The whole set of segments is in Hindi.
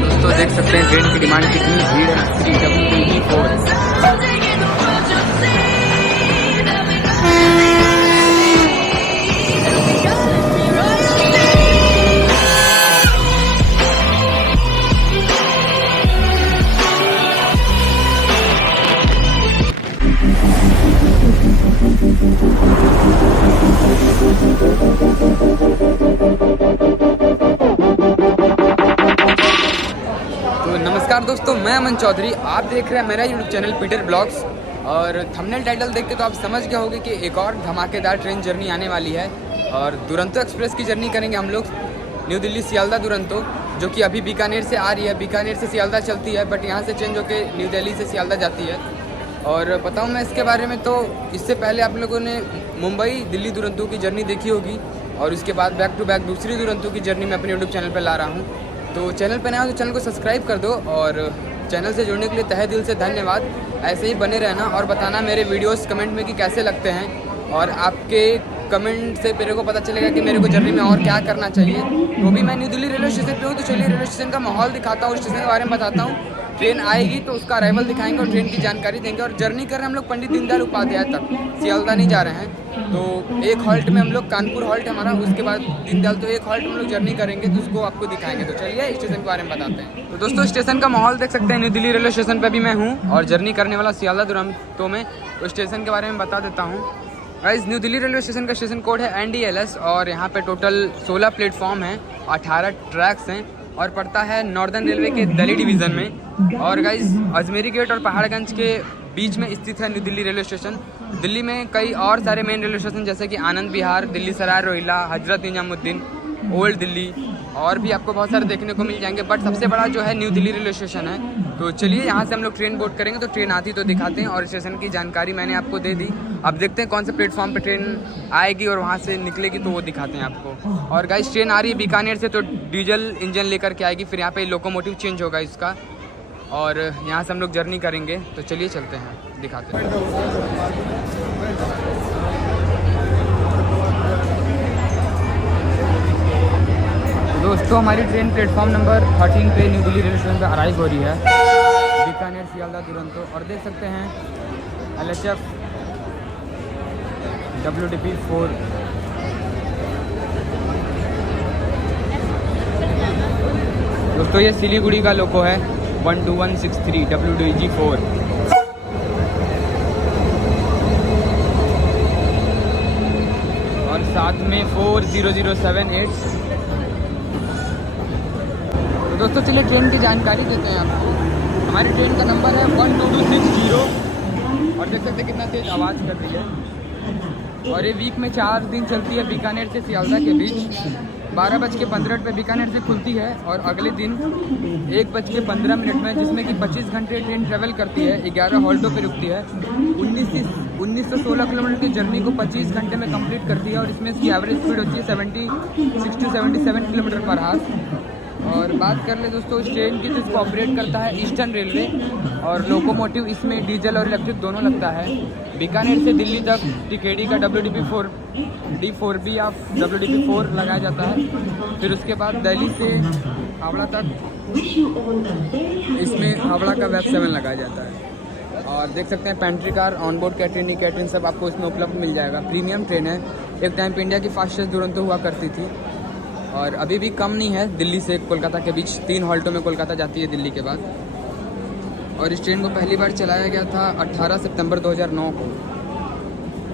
दोस्तों देख सकते हैं ट्रेन की डिमांड कितनी भीड़ है। 3WD4 नमस्कार दोस्तों, मैं अमन चौधरी। आप देख रहे हैं मेरा यूट्यूब चैनल पीटर ब्लॉग्स। और थंबनेल टाइटल देख के तो आप समझ गए होंगे कि एक और धमाकेदार ट्रेन जर्नी आने वाली है। और दुरंतो एक्सप्रेस की जर्नी करेंगे हम लोग, न्यू दिल्ली सियालदा दुरंतो, जो कि अभी बीकानेर से आ रही है। बीकानेर से सियालदा चलती है, बट यहाँ से चेंज होकर न्यू दिल्ली से सियालदा जाती है। और बताऊँ मैं इसके बारे में, तो इससे पहले आप लोगों ने मुंबई दिल्ली दुरंतो की जर्नी देखी होगी, और उसके बाद बैक टू बैक दूसरी दुरंतो की जर्नी मैं अपने यूट्यूब चैनल पर ला रहा हूँ। तो चैनल पर नया हो तो चैनल को सब्सक्राइब कर दो, और चैनल से जुड़ने के लिए तहे दिल से धन्यवाद। ऐसे ही बने रहना और बताना मेरे वीडियोस कमेंट में कि कैसे लगते हैं, और आपके कमेंट से मेरे को पता चलेगा कि मेरे को जर्नी में और क्या करना चाहिए। वो भी मैं न्यू दिल्ली रेलवे स्टेशन पे हूँ, तो चलिए रेलवे स्टेशन का माहौल दिखाता हूँ, स्टेशन के बारे में बताता हूँ। ट्रेन आएगी तो उसका अराइवल दिखाएंगे और ट्रेन की जानकारी देंगे। और जर्नी कर रहे हैं हम लोग पंडित दीनदयाल उपाध्याय तक, सियालदा नहीं जा रहे हैं। तो एक हॉल्ट में हम लोग, कानपुर हॉल्ट हमारा, उसके बाद दीनदयाल, तो एक हॉल्ट में हम लोग जर्नी करेंगे, तो उसको आपको दिखाएंगे। तो चलिए स्टेशन के बारे में बताते हैं। तो दोस्तों स्टेशन का माहौल देख सकते हैं, न्यू दिल्ली रेलवे स्टेशन पर भी मैं हूँ और जर्नी करने वाला सियालदा दुरंतो में। तो स्टेशन के बारे में बता देता हूँ guys. New Delhi railway station का स्टेशन कोड है NDLS, और यहाँ पे टोटल 16 प्लेटफॉर्म हैं, 18 ट्रैक्स हैं, और पड़ता है नॉर्दर्न रेलवे के दिल्ली डिवीज़न में। और गाइस अजमेरी गेट और पहाड़गंज के बीच में स्थित है new Delhi railway station. Delhi में कई और सारे मेन रेलवे स्टेशन जैसे कि आनंद विहार, दिल्ली सराय रोहिला, हजरत निजामुद्दीन, ओल्ड दिल्ली, और भी आपको बहुत सारे देखने को मिल जाएंगे, बट सबसे बड़ा जो है न्यू दिल्ली रेलवे स्टेशन है। तो चलिए यहाँ से हम लोग ट्रेन बोर्ड करेंगे, तो ट्रेन आती तो दिखाते हैं, और स्टेशन की जानकारी मैंने आपको दे दी। अब देखते हैं कौन से प्लेटफॉर्म पे ट्रेन आएगी और वहाँ से निकलेगी, तो वो दिखाते हैं आपको। और गाइस ट्रेन आ रही है बीकानेर से, तो डीजल इंजन लेकर के आएगी, फिर यहाँ पे लोकोमोटिव चेंज होगा इसका, और यहाँ से हम लोग जर्नी करेंगे। तो चलिए चलते हैं, दिखाते हैं। दोस्तों हमारी ट्रेन प्लेटफॉर्म नंबर 13 पे न्यू दिल्ली रेलवे स्टेशन पे अराइव हो रही है, बीकानेर सियालदा दुरंतो। और देख सकते हैं LHF WDP4। दोस्तों ये सिलीगुड़ी का लोको है, 12163 WDG4। और साथ में 40078। तो दोस्तों चलिए ट्रेन की जानकारी देते हैं आपको। हमारी ट्रेन का नंबर है 12260, और देख सकते हैं कितना तेज आवाज़ कर रही है। और ये वीक में 4 दिन चलती है बीकानेर से सियालदा के बीच। 12:15 पे बीकानेर से खुलती है, और अगले दिन 1:15 में, जिसमें कि 25 घंटे ट्रेन ट्रेवल करती है, 11 हॉल्टों पे रुकती है। 1916 किलोमीटर की जर्नी को 25 घंटे में कंप्लीट करती है, और इसमें इसकी एवरेज स्पीड होती है 76 किलोमीटर पर आवर। और बात कर ले दोस्तों इस ट्रेन की, तो इसको ऑपरेट करता है ईस्टर्न रेलवे, और लोकोमोटिव इसमें डीजल और इलेक्ट्रिक दोनों लगता है। बीकानेर से दिल्ली तक टीकेडी का WDP4 D4B या WDP4 लगाया जाता है। फिर उसके बाद दिल्ली से हावड़ा तक इसमें हावड़ा का वेब 7 लगाया जाता है। और देख सकते हैं pantry car, onboard catering, catering सब आपको इसमें उपलब्ध मिल जाएगा। प्रीमियम ट्रेन है, एक टाइम पे इंडिया की फास्टेस्ट दुरंतो हुआ करती थी, और अभी भी कम नहीं है। दिल्ली से कोलकाता के बीच 3 हॉल्टों में कोलकाता जाती है दिल्ली के बाद। और इस ट्रेन को पहली बार चलाया गया था 18 सितंबर 2009 को।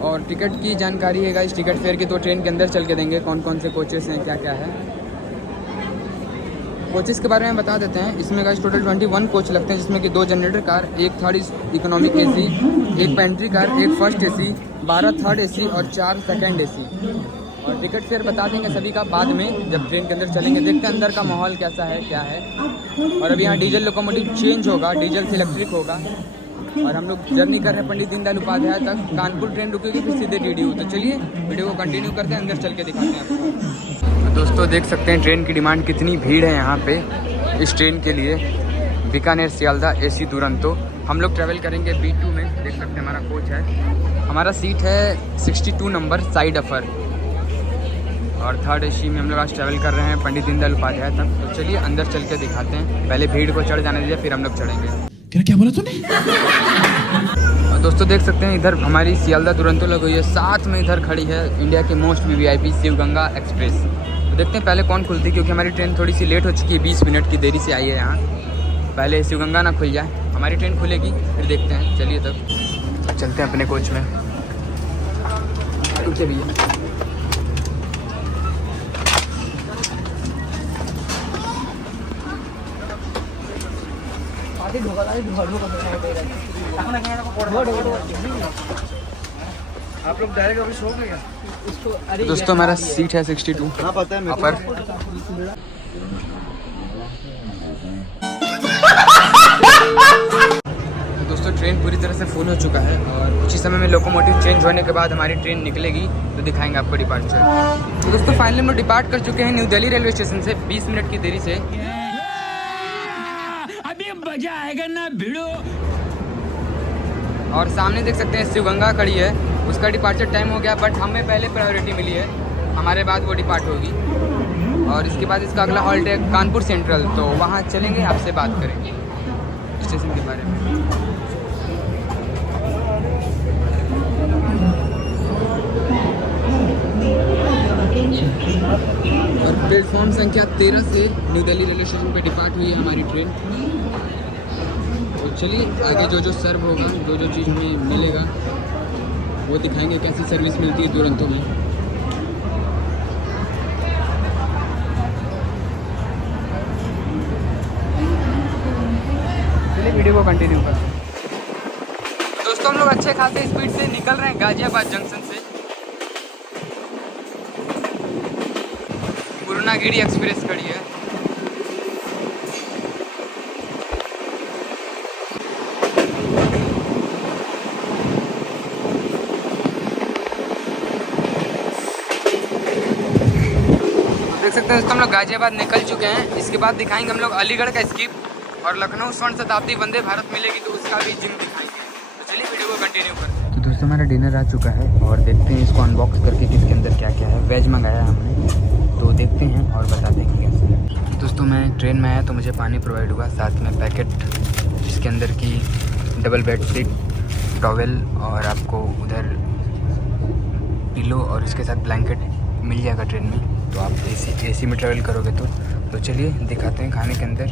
और टिकट की जानकारी है गाइस, टिकट फेयर की तो ट्रेन के अंदर चल के देंगे, कौन कौन से कोचेस हैं, क्या क्या है। कोचेस के बारे में बता देते हैं। इसमें गाइस टोटल 21 कोच लगते हैं, जिसमें कि 2 generator car, 1 third economic AC, 1 pantry car, 1 first AC, 12 third AC और 4 सेकेंड AC। और टिकट फेयर बता देंगे सभी का बाद में, जब ट्रेन के अंदर चलेंगे। देखते हैं अंदर का माहौल कैसा है, क्या है। और अभी यहाँ डीजल लोकोमोटिव चेंज होगा, डीजल से इलेक्ट्रिक होगा। और हम लोग जर्नी कर रहे हैं पंडित दीनदयाल उपाध्याय तक। कानपुर ट्रेन रुकेगी, फिर सीधे DDU। तो चलिए वीडियो को कंटिन्यू करते हैं, अंदर चल के दिखाते हैं आपको। तो दोस्तों देख सकते हैं ट्रेन की डिमांड कितनी भीड़ है यहाँ पे इस ट्रेन के लिए। बीकानेर सियालदा AC दुरंतो हम लोग ट्रैवल करेंगे B2 में। देख सकते हैं हमारा कोच है, हमारा सीट है 62 नंबर साइड अफर। और थर्ड एसी में हम लोग आज ट्रैवल कर रहे हैं पंडित दीनदयाल उपाध्याय तक। तो चलिए अंदर चल के दिखाते हैं, पहले भीड़ को चढ़ जाने दीजिए फिर हम लोग चढ़ेंगे। क्या बोला तूने? और दोस्तों देख सकते हैं इधर हमारी सियालदा दुरंतो लग हुई है, साथ में इधर खड़ी है इंडिया की most VVIP Shiv Ganga express. तो देखते हैं पहले कौन खुलती है, क्योंकि हमारी ट्रेन थोड़ी सी लेट हो चुकी है, 20 मिनट की देरी से आई है यहाँ। पहले शिव गंगा ना खुल जाए, हमारी ट्रेन खुलेगी फिर देखते हैं। चलिए तब चलते हैं अपने कोच में। रुकिए भैया। आप लोग डायरेक्ट अभी सो गए क्या? तो दोस्तों हमारा सीट है 62। हाँ पता है मेरे अपर। तो दोस्तों ट्रेन पूरी तरह से फुल हो चुका है और कुछ ही समय में लोकोमोटिव चेंज होने के बाद हमारी ट्रेन निकलेगी, तो दिखाएंगे आपको डिपार्चर। तो दोस्तों फाइनली हम लोग डिपार्ट कर चुके हैं न्यू दिल्ली रेलवे स्टेशन से 20 मिनट की देरी से। अभी मजा आएगा ना भिड़ो। और सामने देख सकते हैं शिव गंगा खड़ी है, उसका डिपार्चर टाइम हो गया, बट हमें पहले प्रायोरिटी मिली है, हमारे बाद वो डिपार्ट होगी। और इसके बाद इसका अगला हॉल्ट है कानपुर सेंट्रल, तो वहाँ चलेंगे, आपसे बात करेंगे स्टेशन के बारे में। और प्लेटफॉर्म संख्या 13 से न्यू दिल्ली रेलवे स्टेशन पे डिपार्ट हुई है हमारी ट्रेन। तो चलिए आगे जो जो सर्व होगा, जो जो चीज़ हमें मिलेगा वो दिखाएंगे, कैसी सर्विस मिलती है दुरंतो में। चलिए वीडियो को कंटिन्यू कर। दोस्तों हम लोग अच्छे खासे स्पीड से निकल रहे हैं गाजियाबाद जंक्शन से। पूर्णागिरी एक्सप्रेस खड़ी है। देख सकते हैं दोस्तों हम लोग गाजियाबाद निकल चुके हैं। इसके बाद दिखाएंगे हम लोग अलीगढ़ का स्किप और लखनऊ स्वर्ण शताब्दी वंदे भारत मिलेगी तो उसका भी जिम दिखाएंगे। तो चलिए वीडियो को कंटिन्यू करते हैं। तो दोस्तों हमारा डिनर आ चुका है और देखते हैं इसको अनबॉक्स करके कि इसके अंदर क्या क्या है। वेज मंगाया हमने, तो देखते हैं और बताते हैं कि कैसे है। दोस्तों मैं ट्रेन में आया तो मुझे पानी प्रोवाइड हुआ, साथ में पैकेट जिसके अंदर की डबल बेड शीट, टॉवेल और आपको उधर पिलो और इसके साथ ब्लैंकेट मिल जाएगा ट्रेन में। तो आप एसी में ट्रैवल करोगे तो चलिए दिखाते हैं खाने के अंदर।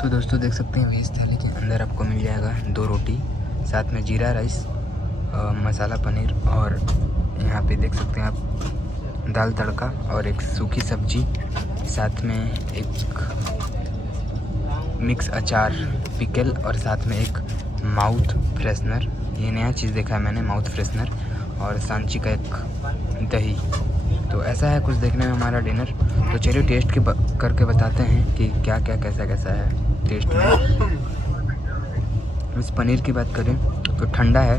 तो दोस्तों देख सकते हैं वेज थाली के अंदर आपको मिल जाएगा 2 रोटी, साथ में जीरा राइस, मसाला पनीर और यहाँ पे देख सकते हैं आप दाल तड़का और एक सूखी सब्जी, साथ में एक मिक्स अचार पिकल और साथ में एक माउथ फ्रेशनर। ये नया चीज़ देखा है मैंने, माउथ फ्रेशनर, और सांची का एक दही। तो ऐसा है कुछ देखने में हमारा डिनर। तो चलिए टेस्ट करके बताते हैं कि क्या क्या कैसा कैसा है टेस्ट में। इस पनीर की बात करें तो ठंडा है,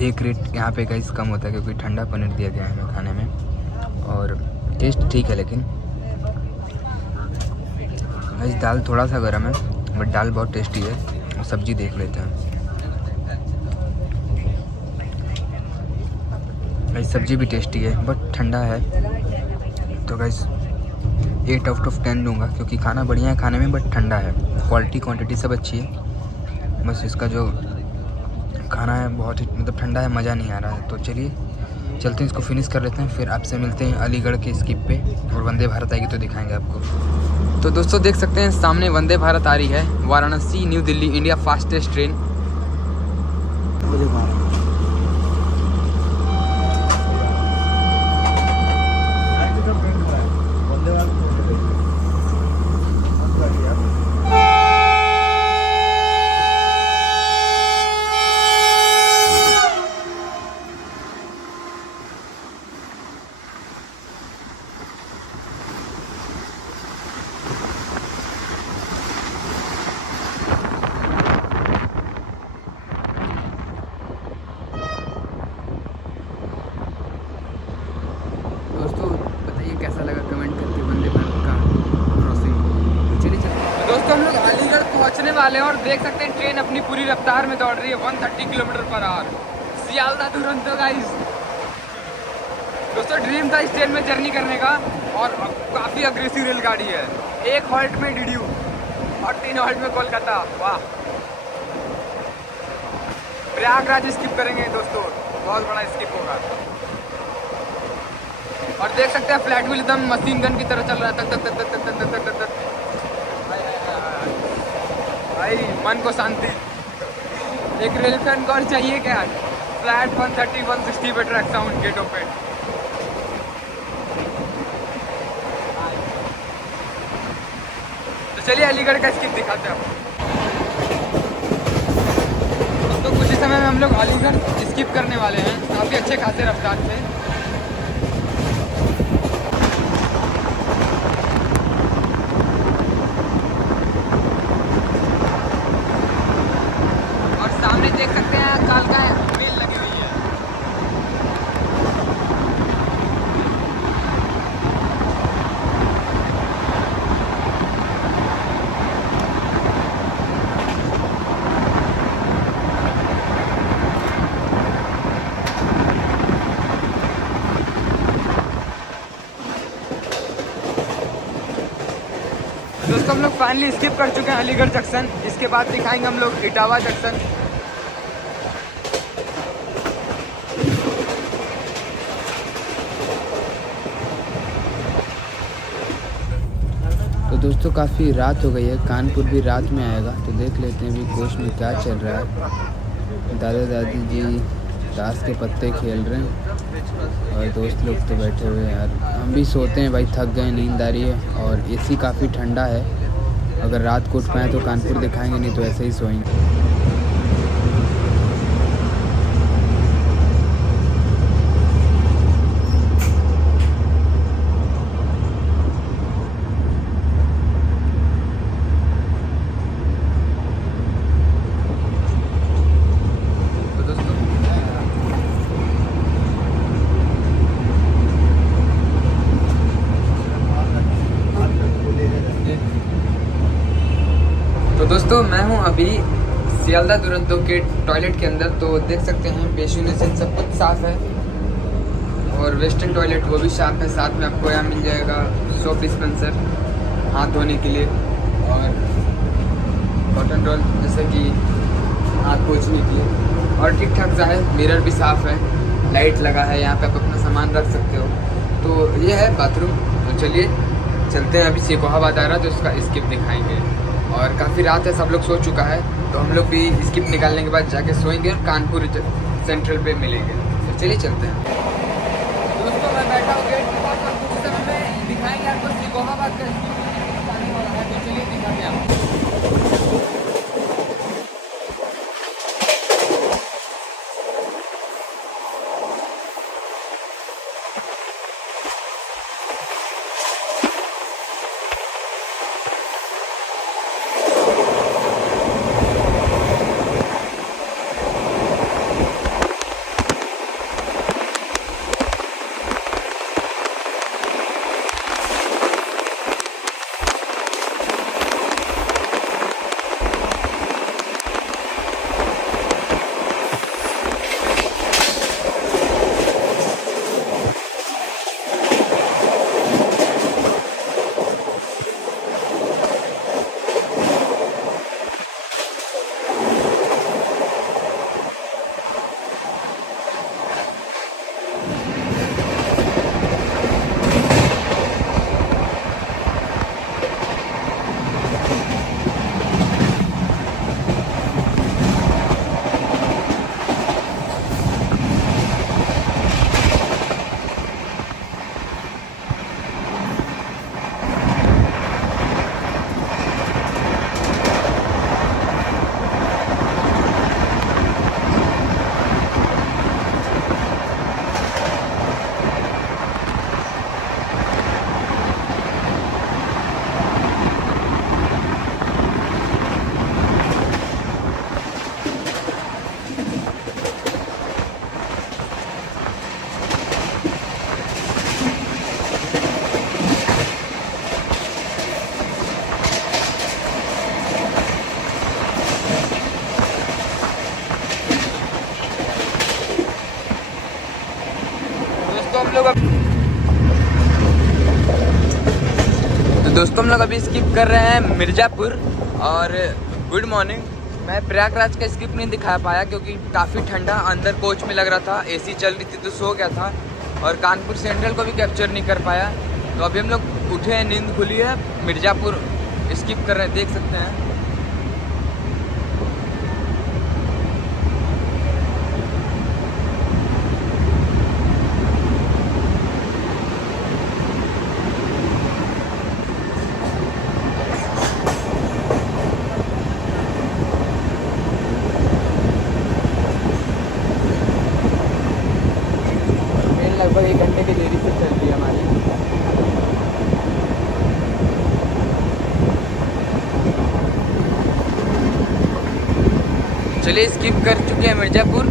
एक रेट यहाँ पे गाइस कम होता है क्योंकि ठंडा पनीर दिया गया है हमें खाने में। और टेस्ट ठीक है, लेकिन गाइस दाल थोड़ा सा गर्म है बट दाल बहुत टेस्टी है। और सब्जी देख लेते हैं, गाइस सब्जी भी टेस्टी है बट ठंडा है। तो गाइस 8 आउट ऑफ 10 दूंगा क्योंकि खाना बढ़िया है खाने में बट ठंडा है। क्वालिटी क्वांटिटी सब अच्छी है, बस इसका जो खाना है बहुत ही मतलब ठंडा है, मज़ा नहीं आ रहा है। तो चलिए चलते हैं, इसको फिनिश कर लेते हैं, फिर आपसे मिलते हैं अलीगढ़ के स्किप पे। और वंदे भारत आएगी तो दिखाएंगे आपको। तो दोस्तों देख सकते हैं सामने वंदे भारत आ रही है, Varanasi new Delhi India fastest train. दोस्तों बताइए कैसा लगा, कमेंट करके वंदे भारत का क्रॉसिंग। चलिए चलिए दोस्तों हम लोग अलीगढ़ पहुंचने वाले हैं और देख सकते हैं ट्रेन अपनी पूरी रफ्तार में दौड़ रही है 130 kilometre per hour. Sealdah Duronto guys. दोस्तों ड्रीम था इस ट्रेन में जर्नी करने का और काफ़ी अग्रेसिव रेलगाड़ी है। 1 हॉल्ट में डीडीयू और 3 हॉल्ट में कोलकाता। वाह, प्रयागराज स्किप करेंगे दोस्तों, बहुत बड़ा स्किप होगा। और देख सकते हैं फ्लैट व्हील एकदम मशीन गन की तरह चल रहा है, तक तक तक तक तक तक तक तक। भाई मन को शांति। एक रेल फैन को और चाहिए क्या? फ्लैट 130 160 पे ट्रैक साउंड गेटों पे। तो चलिए अलीगढ़ का स्किप दिखाते हैं आपको। तो कुछ ही समय में हम लोग अलीगढ़ स्किप करने वाले हैं, काफ़ी अच्छे खासे रफ्तार से। और सामने देख सकते हैं कालका मेल लगी हुई है। दोस्तों हम लोग फाइनली स्किप कर चुके हैं अलीगढ़ जंक्शन। इसके बाद दिखाएंगे हम लोग इटावा जंक्शन। तो दोस्तों काफ़ी रात हो गई है, कानपुर भी रात में आएगा, तो देख लेते हैं अभी कोच में क्या चल रहा है। दादा दादी जी ताश के पत्ते खेल रहे हैं और दोस्त लोग तो बैठे हुए हैं। यार हम भी सोते हैं भाई, थक गए, नींद आ रही है और एसी काफ़ी ठंडा है। अगर रात को उठ पाएँ तो कानपुर दिखाएंगे, नहीं तो ऐसे ही सोएंगे। तो दोस्तों मैं हूं अभी सियालदा दुरंतो के टॉयलेट के अंदर। तो देख सकते हैं बेसिन सब कुछ साफ़ है और वेस्टर्न टॉयलेट वो भी साफ़ है। साथ में आपको यहाँ मिल जाएगा सोप डिस्पेंसर हाथ धोने के लिए और कॉटन रोल जैसे कि हाथ पोंछने के लिए, और ठीक ठाक सा है। मिरर भी साफ़ है, लाइट लगा है, यहाँ पे आप अपना सामान रख सकते हो। तो ये है बाथरूम। तो चलिए चलते हैं, अभी सेकोहाबाद आ रहा है तो उसका स्किप दिखाएंगे। और काफ़ी रात है, सब लोग सो चुका है, तो हम लोग भी स्किप निकालने के बाद जाके सोएंगे और कानपुर सेंट्रल पे मिलेंगे। तो चलिए चलते हैं। दोस्तों मैं बैठा हूँ गेट के पास और कुछ समय में दिखाएंगे आपको सेकोहाबाद का स्किप आने वाला है। तो चलिए दिखाते हैं आपको। दोस्तों हम लोग अभी स्किप कर रहे हैं मिर्ज़ापुर। और गुड मॉर्निंग। मैं प्रयागराज का स्किप नहीं दिखा पाया क्योंकि काफ़ी ठंडा अंदर कोच में लग रहा था, एसी चल रही थी तो सो गया था। और कानपुर सेंट्रल को भी कैप्चर नहीं कर पाया। तो अभी हम लोग उठे हैं, नींद खुली है, मिर्ज़ापुर स्किप कर रहे हैं, देख सकते हैं। लगभग 1 घंटे की देरी से चल रही है हमारी। चलिए स्किप कर चुके हैं मिर्ज़ापुर।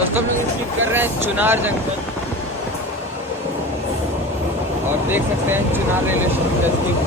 दोस्तों हम लोग स्किप कर रहे हैं चुनार जंक्शन और देख सकते हैं चुनार रेलवे स्टेशन का स्किप।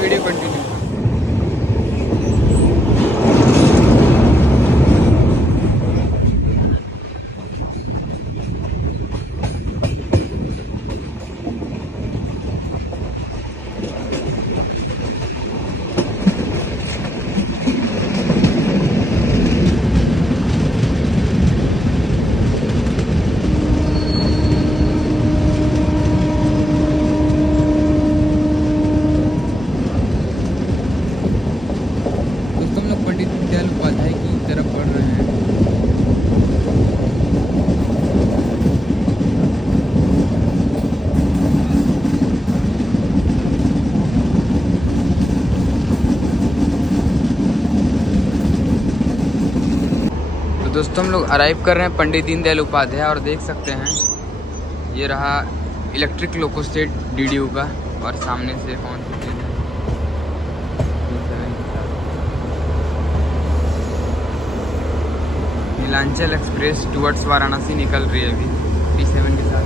Video continue. दोस्तों हम लोग अराइव कर रहे हैं पंडित दीनदयाल उपाध्याय और देख सकते हैं ये रहा इलेक्ट्रिक लोकोस्टेट DDU का, और सामने से कौन सी ट्रेन है, नीलांचल एक्सप्रेस टुवर्ड्स वाराणसी निकल रही है अभी T7 के साथ,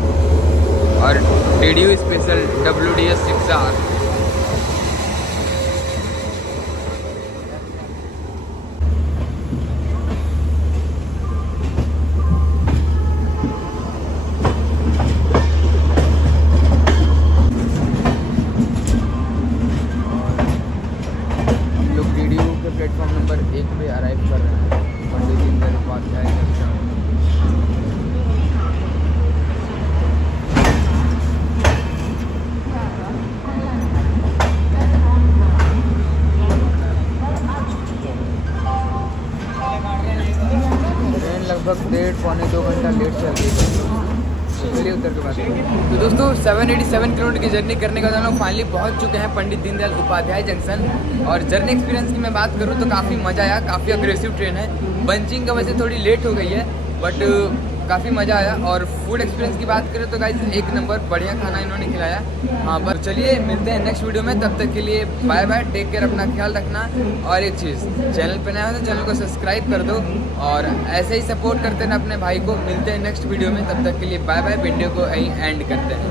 और DDU special WDS 6R। Platform number 1 पे अराइव कर रहे हैं, पंडित दीनदयाल उपाध्याय जंक्शन। ट्रेन लगभग 1.5-2 घंटा लेट चल रही है, चलिए उतर के बात करें। तो दोस्तों 787 किलोमीटर की जर्नी करने के बाद हम लोग फाइनली पहुंच चुके हैं पंडित दीनदयाल उपाध्याय जंक्शन। और जर्नी एक्सपीरियंस की मैं बात करूं तो काफ़ी मज़ा आया, काफ़ी अग्रेसिव ट्रेन है, बंचिंग का वजह से थोड़ी लेट हो गई है, बट काफ़ी मज़ा आया। और फूड एक्सपीरियंस की बात करें तो गाइस एक नंबर बढ़िया खाना इन्होंने खिलाया। हाँ, बस चलिए मिलते हैं नेक्स्ट वीडियो में, तब तक के लिए बाय बाय, टेक केयर, अपना ख्याल रखना। और एक चीज़, चैनल पे नया हो तो चैनल को सब्सक्राइब कर दो, और ऐसे ही सपोर्ट करते रहना अपने भाई को। मिलते हैं नेक्स्ट वीडियो में, तब तक के लिए बाय बाय, वीडियो को यहीं एंड करते हैं।